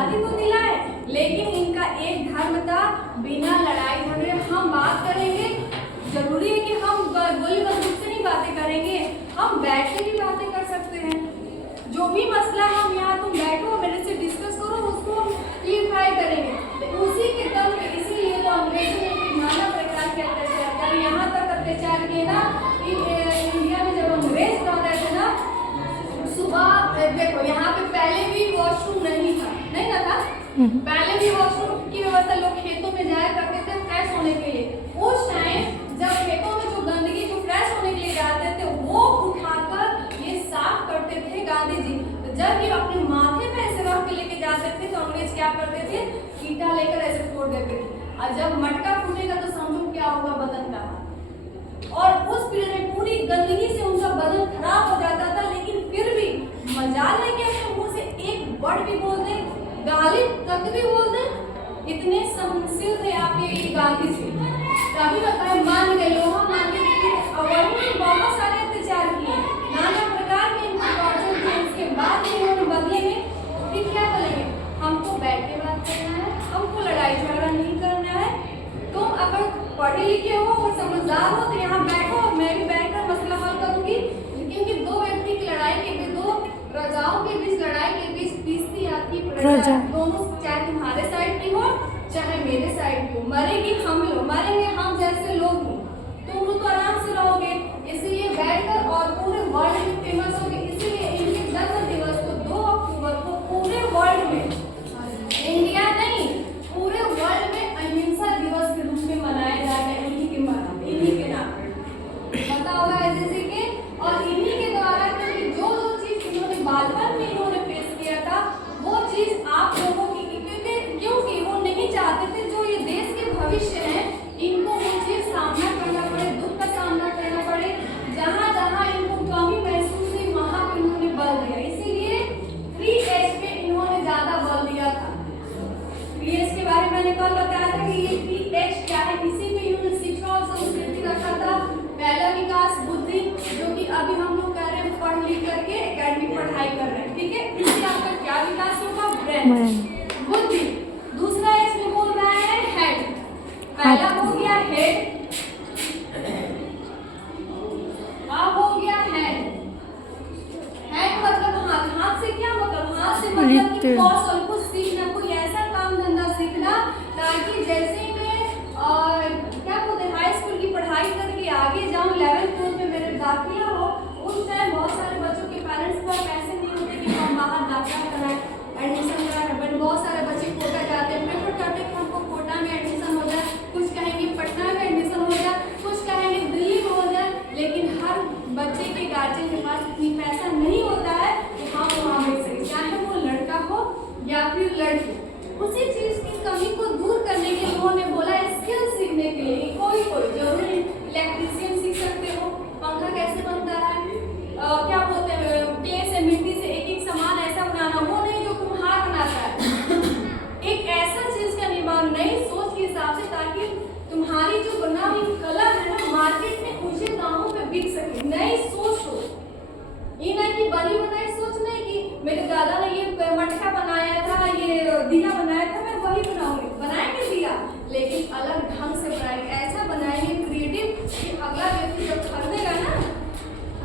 आज़ादी तो दिलाए, लेकिन इनका एक धर्म था बिना लड़ाई झगड़े हम बात करेंगे। जरूरी है कि हम गोली बंदूक से नहीं बातें करेंगे, हम बैठ के भी बातें कर सकते हैं। जो भी मसला है हम यहाँ तुम बैठो मेरे से डिस्कस करो, उसको क्लियरफाई करेंगे उसी के दम पे। इसीलिए तो अंग्रेजों ने नाना प्रकार के अत्याचार यहाँ तक अत्याचार किए ना, इंडिया में जब अंग्रेज रह रहे थे ना, सुबह देखो यहाँ पे पहले भी वॉशरूम नहीं था, नहीं ना था, पहले भी वॉशरूम की व्यवस्था लोग खेतों में जाया करते थे फ्रेश होने के लिए। उस टाइम जब खेतों में जो गंदगी जो फ्रेश होने के लिए जाते थे वो उठाकर ये साफ करते थे गांधी जी। तो जब ये अपने माथे पे ऐसे रख के लेके जाते थे तो अंग्रेज क्या करते थे, ईटा लेकर ऐसे फोड़ देते थे, और जब मटका फूटेगा तो समझो क्या होगा बदन का। और उस पीरियड में पूरी गंदगी से उनका बदन खराब हो जाता था, लेकिन फिर भी मजाल है कि अपने मुंह से एक वर्ड भी बोल दे, गाली तक भी बोल दे, इतने सहनशील थे आपके गांधी जी। कभी बताए मान गए लोहा मान गए, वही बहुत सारे अत्याचार किए, नाना प्रकार के टॉर्चर किए। उसके बाद इन्होंने बदले में फिर क्या करेंगे, हमको बैठ के बात करना है, हमको लड़ाई झगड़ा नहीं करना है। तुम अगर पढ़े लिखे हो और समझदार हो तो यहाँ बैठो, मैं भी बैठकर मसला हल करूंगी। क्योंकि दो व्यक्ति की लड़ाई के बीच, दो प्रजाओं के बीच लड़ाई के बीच पीसती आती प्रजा, दोनों चाहे तुम्हारे साइड की हो चाहे मेरे साइड की हो, मरेगी हम लोग, मरेंगे हम जैसे लोग ही, तुम लोग तो आराम से रहोगे। इसलिए बैठकर और पूरे वर्ल्ड में फेमस होगे। इसीलिए इनके जन्म दिवस को 2 अक्टूबर को पूरे वर्ल्ड में, इंडिया नहीं पूरे वर्ल्ड में अहिंसा दिवस के रूप में मनाया जाएगा। इन्हीं के नाम पता होगा ऐसे के, और इन्हीं के द्वारा क्योंकि जो जो चीज इन्होंने बालपन में इन्होंने पेश किया था वो चीज आप लोगों की, क्योंकि वो नहीं चाहते थे जो ये देश के भविष्य है इनको वो चीज सामना करना पड़े, दुख का सामना करना पड़े। जहाँ जहाँ इनको कमी महसूस हुई वहाँ पे इन्होंने बल दिया। इसीलिए 3H पे इन्होंने ज्यादा बल दिया था। 3H के बारे में मैंने कल बताया था कि ये 3H क्या है। इसी पे इन्होंने शिक्षा और संस्कृति रखा था। पहला विकास बुद्धि, जो कि अभी हम लोग कह रहे हैं पढ़ लिख करके एकेडमिक पढ़ाई कर रहे हैं, ठीक है। इससे आपका क्या विकास होगा, ब्रेन बुद्धि। दूसरा इसमें बोल रहा है हेड, पहला हो गया हेड, अब हो गया हेड। हेड मतलब हाथ, हाथ से क्या मतलब, हाथ से मतलब कि कौशल कुछ सीखना, कोई ऐसा काम धंधा सीखना ताकि जैसे मैं क्या बोलते हैं हाई स्कूल की पढ़ाई करके आगे जाऊं, 11th 12th में मेरे दाखिला हो, उस टाइम बहुत सारे बच्चों के पेरेंट्स पर पैसे नहीं होते कि हम बाहर दाखिला कराएं, एडमिशन कराएं। बट बहुत सारे बच्चे कोटा जाते हैं, प्रेफर करते हैं कि हमको कोटा में एडमिशन हो जाए, कुछ कहेंगे पटना में एडमिशन हो जाए, कुछ कहेंगे दिल्ली में हो जाए। लेकिन हर बच्चे के गार्जियन के पास इतनी पैसा नहीं होता है कि हम वहाँ भेज सकें, चाहे वो लड़का हो या फिर लड़की। उसी चीज की कमी को दूर करने के लिए उन्होंने बोला स्किल सीखने के लिए कोई जरूरी इलेक्ट्रीशियन सीख सकते हो, पंखा कैसे बनता है, क्या बोलते हैं क्ले से मिट्टी से एक एक सामान ऐसा बनाना, वो नहीं जो कुम्हार बनाता है। एक ऐसा चीज का निर्माण नई सोच के हिसाब से, ताकि तुम्हारी जो बना हुई कला है ना मार्केट में ऊंचे दामों पे बिक सके। नई सोच हो, ये ना कि बनी बनाई सोच नहीं कि मेरे दादा ने ये मटका बनाया था, ये दिया बनाया था, मैं वही बनाऊंगी। बनाएंगे दिया लेकिन अलग ढंग से बनाएंगे, ऐसा बनाएंगे क्रिएटिव कि अगला व्यक्ति जब खरीदेगा ना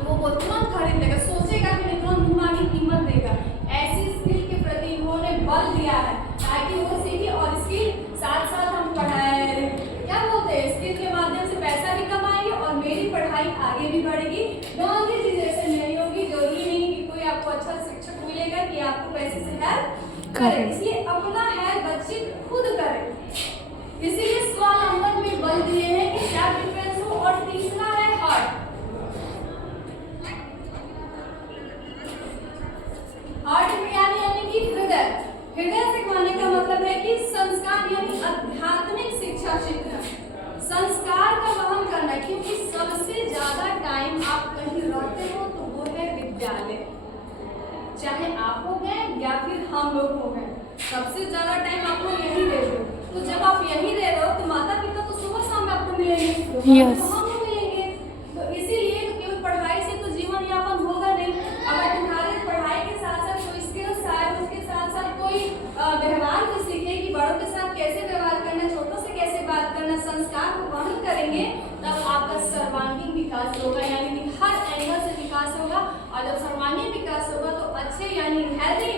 वो तुरंत खरीद लेगा, सोचेगा कि नहीं, तुरंत मुंह की कीमत देगा। ऐसी स्किल के प्रति इन्होंने बल दिया है ताकि वो सीखे। और स्किल साथ साथ हम पढ़ाए, क्या बोलते हैं, स्किल के माध्यम से पैसा भी कमाएंगे और मेरी पढ़ाई आगे भी बढ़ेगी। गांधी जी जैसे नहीं होगी, जरूरी नहीं कि कोई आपको अच्छा शिक्षक मिलेगा कि आपको पैसे से हेल्प करे, इसलिए अपना हेल्प बच्चे खुद करें। इसीलिए स्वावलंबन में बल दिए हैं कि सेल्फ डिफेंस हो। और तीसरा है हार्ट। हार्ट यानी कि हृदय। हृदय सिखाने का मतलब है कि संस्कार यानी आध्यात्मिक शिक्षा सीखना, संस्कार का वहन करना। क्योंकि सबसे ज्यादा टाइम आप कहीं रहते हो तो वो है विद्यालय, चाहे आप हो गए या फिर हम लोग हो गए, सबसे ज्यादा टाइम आप लोग यही दे रहे हो। तो जब आप यही दे रहे हो तो माता पिता तो सुबह शाम आपको मिलेंगे, तो हम लोग मिलेंगे। तो इसीलिए केवल पढ़ाई से तो जीवन यापन होगा नहीं। अगर तुम्हारे पढ़ाई के साथ साथ कोई स्किल्स आए, उसके साथ साथ कोई विकास होगा, यानी कि हर एंगल से विकास होगा। और जब सर्वांगीण विकास होगा तो अच्छे यानी हेल्दी